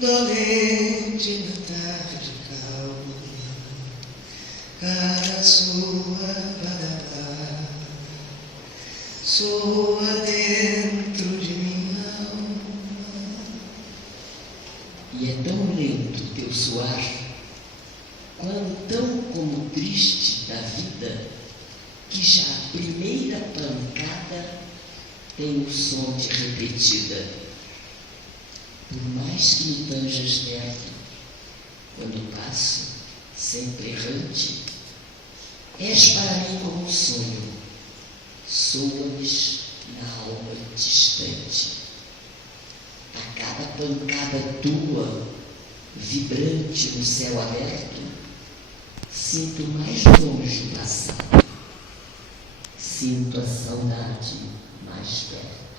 dolente na tarde calma, cara sua badalá, soa dentro de minha alma. E é tão lento teu suar, quando tão como triste da vida, que já a primeira pancada tem o som de repetida. Por mais que me tanjas perto, quando passo, sempre errante, és para mim como um sonho, soa-me na alma distante. A cada pancada tua, vibrante no céu aberto, sinto mais longe o passado, sinto a saudade mais perto.